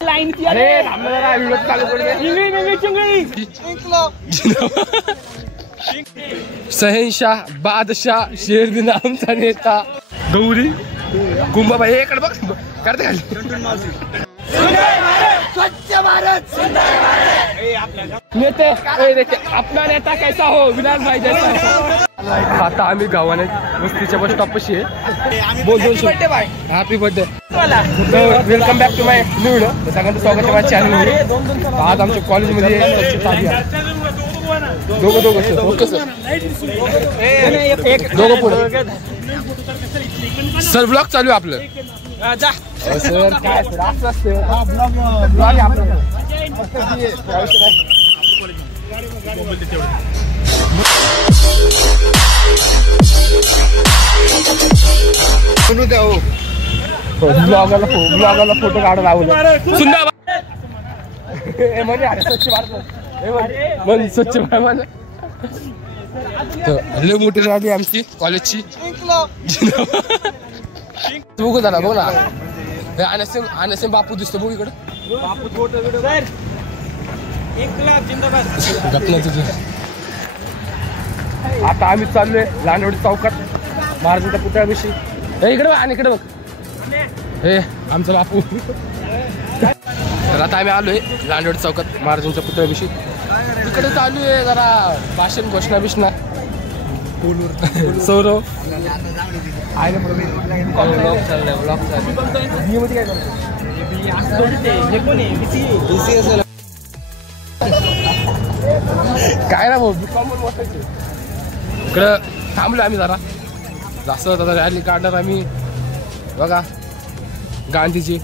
Line KIA रे video चालू कर शहनशाह बादशाह शेर दिन आमचा नेता गौरी कुंभाबाई इकडे बघ करते खाली स्वच्छ भारत नेते अपना नेता कैसा हो विलास भाई जैसा आता आम्ही गावाने वस्तीच्या बस स्टॉप पाशी आहे बोल happy birthday welcome back to my new video सगळ्यांचं स्वागत आहे माझ्या चॅनलमध्ये आज आमच्या कॉलेजमध्ये स्वच्छता अभियान दोघं ओके सर दोघं पुढे सर ब्लॉग चालू आहे आपलं सर काय सर असं असतं ब्लॉग आहे आपलं ब्लॉगरला फोटो काढून लावलं सुंदर म्हणजे स्वच्छ भारत म्हणजे स्वच्छ भारत लय मोठी गाडी आमची कॉलेजची बघू जरा बघ ना आनसेम बापू दिसतो बघू इकडे घटना तुझी आता आम्ही चाललोय लांडवडी चौकात महाराजांच्या पुतळ्याविषयी इकडे बघ आणि इकडे बघ हे आमचा बापू तर आता आम्ही आलोय लांडवडी चौकात महाराजांच्या पुतळ्याविषयी इकडे चालू आहे जरा भाषण घोषणा बिषणा सौरव काय ना भाऊ इकडं थांबलो आम्ही जरा जास्त आता रॅली काढणार आम्ही बघा गांधीजी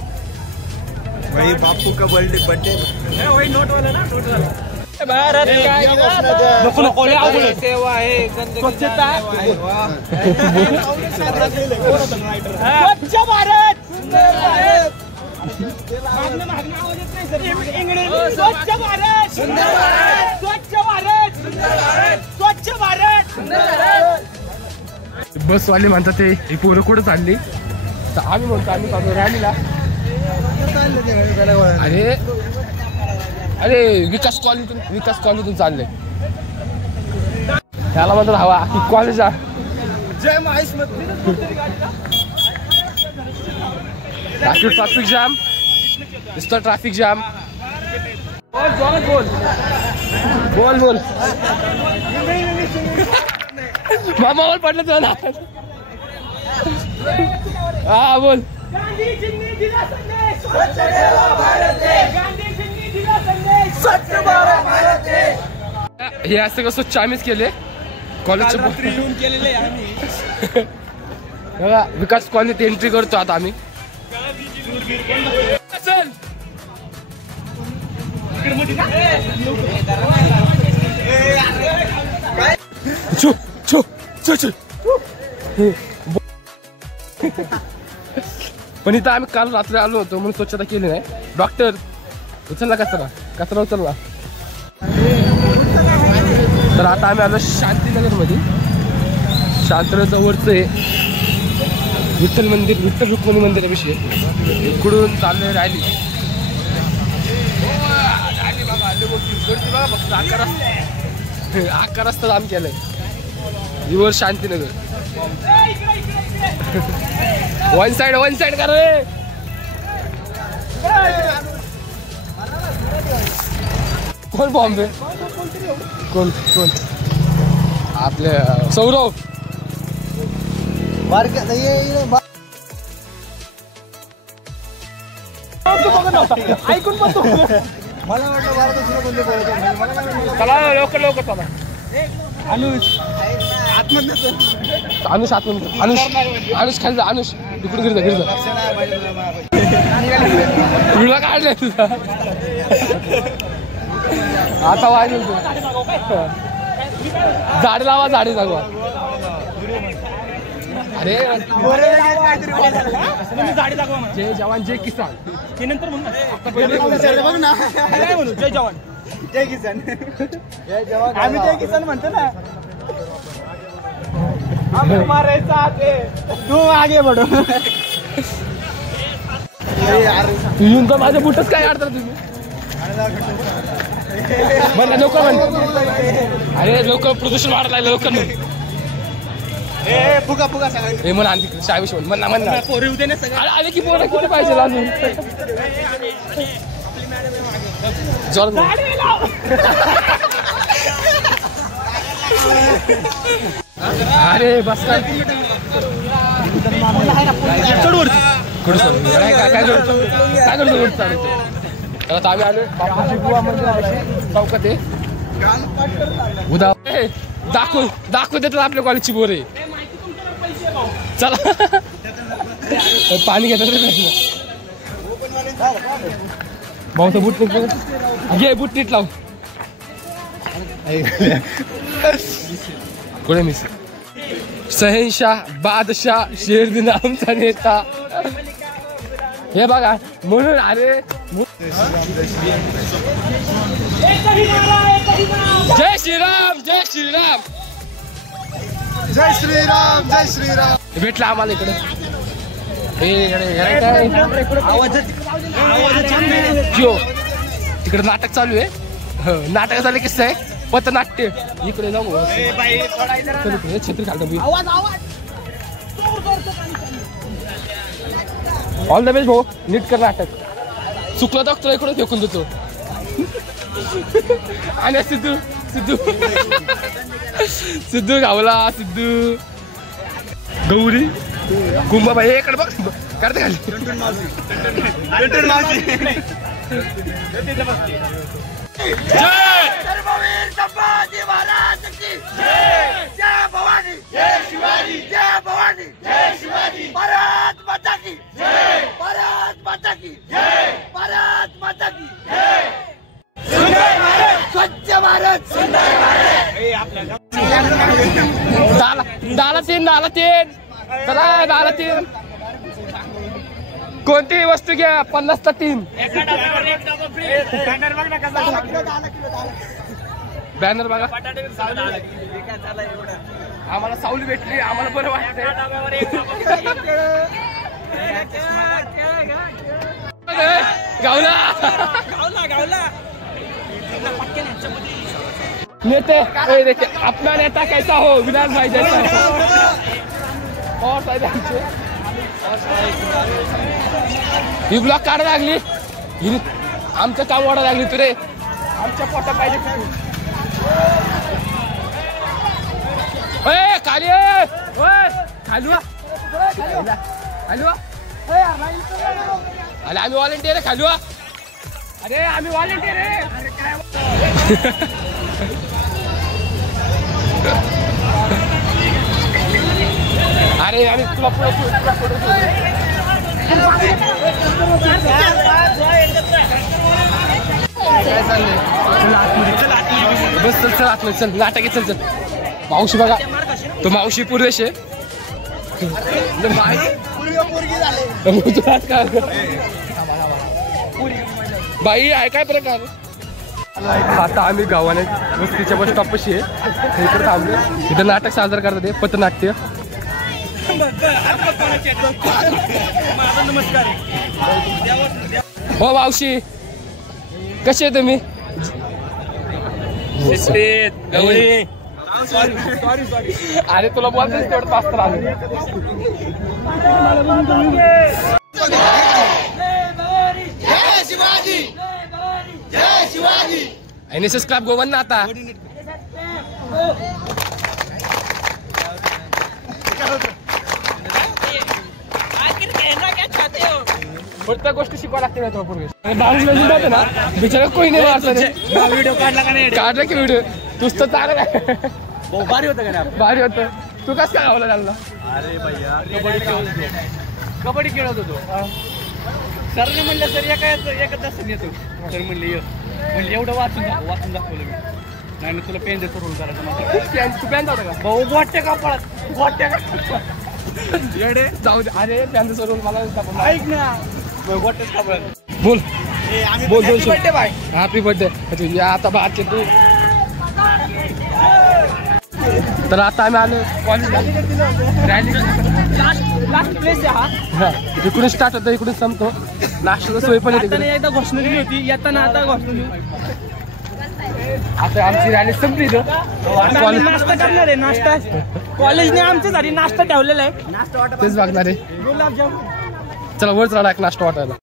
भाई बापू का बर्थडे वही नोट वाला ना नोट वाला भारत सेवा है स्वच्छता स्वच्छ भारत स्वच्छ भारत स्वच्छ भारत स्वच्छ भारत बस वाले म्हणतात ते ही पोरं कुठं चालली तर आम्ही म्हणतो आम्ही चाललो रॅलीला अरे विकास कॉलनीतून चालले त्याला म्हणतात हवा कॉलेज जय महेश ट्रॅफिक जाम नुसतं ट्रॅफिक जाम बोल मामा बोल पडलं तुला ना हा बोल गांधीजींनी दिला संदेश स्वच्छ भारत गांधीजींनी दिला संदेश स्वच्छ भारत हे असं कसं स्वच्छ आम्हीच केले कॉलेजचे येऊन केलेले आम्ही बघा विकास कॉलनीत एंट्री करतो आता आम्ही पण इथं आम्ही काल रात्री आलो होतो म्हणून स्वच्छता केली नाही डॉक्टर उचलला कचरा उचलला तर आता आम्ही आलो शांतीनगर मध्ये शांतनगरचं वरचं आहे विठ्ठल रुक्मिणी मंदिराविषयी इकडून चाललोय रॅली बघा फक्त आकार रस्ता जाम केलाय वर शांतीनगर वन साइड कर रे कोण बॉम्बे कोण आपले सौरव ऐकून पण मला चला लवकर चला अनुष खाली जा अनुष इकडून गिरजा तुला काढले तुझा आता वाजल तू झाडे लावा झाडे जागवा अरे झाडे दाखवा जय जवान जय किसान ते नंतर म्हणू जय जवान आम्ही जय किसान म्हणतो ना हम तुम्हारे साथ हैं, तुम आगे बढ़ो। तू येऊन तर माझ्या बुटच काय काढता तुम्ही म्हणा लोक म्हण अरे लोक प्रदूषण वाढायला लागलं लोकांना फुगा फुगा सगळं हे म्हणा आणखी शाळेविषयी म्हणा म्हणा पोरी उद्या ना सगळं आले की पोरं किती पाहिजे अजून जॉर्ज अरे बस काय काय करतो आता आम्ही आलो बापूची बुवा म्हणजे अशी चौकात आहे उदा दाखवू देतात आपल्या कॉलेजची बोर आहे चला पाणी घेतात रे भाऊ तर बूट घे बूट नीट लाव कोणी मिस शहेनशाह बादशाह शेरदिन आमचा नेता हे बघा म्हणून अरे जय श्रीराम जय श्रीराम जय श्रीराम जय श्रीराम भेटला आम्हाला इकडे जिओ तिकडे नाटक चालू आहे नाटक झालं किस्सा आहे पथनाट्य इकडे जाऊ छत्री खालतो ऑल द बेस्ट भाऊ नीट कर नाटक चुकलं तर तुला इकडे फेकून देतो आणि सिद्धू सिद्धू सिद्धू गावला सिद्धू गौरी कुंभाबाई इकडे बघ करते खाली जय धर्मवीर संभाजी महाराज की जय जय भवानी जय शिवाजी जय भवानी जय शिवाजी भारत माता की जय भारत माता की जय भारत माता की जय सुंदर भारत स्वच्छ भारत सुंदर भारत डाला तीन चला डाला तीन कोणतीही वस्तू घ्या 50 ला 3 बॅनर बघा आम्हाला सावली भेटली आम्हाला बरं वाटतंय गावला नेते अपना नेता कैसा हो विलास भाई जैसा और ही ब्लॉक काढा लागली ही आमचं काम वाढा लागली तू रे आमच्या पोटा पाहिजे खाली खालवा अरे आम्ही व्हॉलेंटियर आहे खालवा अरे आम्ही व्हॉलेंटियर आहे अरे आम्ही तुला बस चल आतमध्ये चल नाटक चल चल मावशी बघा तो मावशी पूर्वेश आहे बाई आहे काय प्रकार आता आम्ही गावाने वस्तीच्या बस स्टॉप पाशी आहे इकडे थांबलो इथं नाटक सादर करतात ते पथनाट्य नमस्कार हो मावशी कसे आहे तुम्ही अरे तुला बोलतेस तेवढं तास तर आलं जय शिवाजी जय शिवाजी NSS क्लब गोवन ना आता प्रत्येक गोष्टी शिकवा लागते ना तो पूर्वी जाते ना बिचारा कोणी नाही मारत व्हिडिओ काढला का नाही काढला की व्हिडिओ तूच तर चांगला भारी होतं का नाही भारी होतं तू कसं काय गावला चालला अरे भैया कबड्डी खेळत होतो सरने म्हणलं सर एकच असं येतो सर म्हणले एवढं वाचून दाखवलं मी नाही तुला पेन देतो रोल करायचं तू पॅन जाता का भाऊ गोट्या कापडात गोट्या येडे जाऊ दे अरे पॅन सोडून मला ऐक ना गोट्याच कापडात बोल बोल बोल बर्थडे बाय हॅपी बर्थडे आता बाहेरचे तू तर आता आम्ही आलो कॉलेजला रॅली लास्ट प्लेस आहे हा. इकडून स्टार्ट होतं इकडून संपतो. नाश्त्याची सोय पण येते. एकदा घोषणा दिली होती येताना, आता घोषणा दिली. आता आमची रॅली संपली इथं. नाश्ता करणार आहे. नाश्ता कॉलेजने आमच्यासाठी नाश्ता ठेवलेला आहे. तेच बघणार आहे. गुलाबजाम. चला वर चढा एक नाश्ता वाटायला.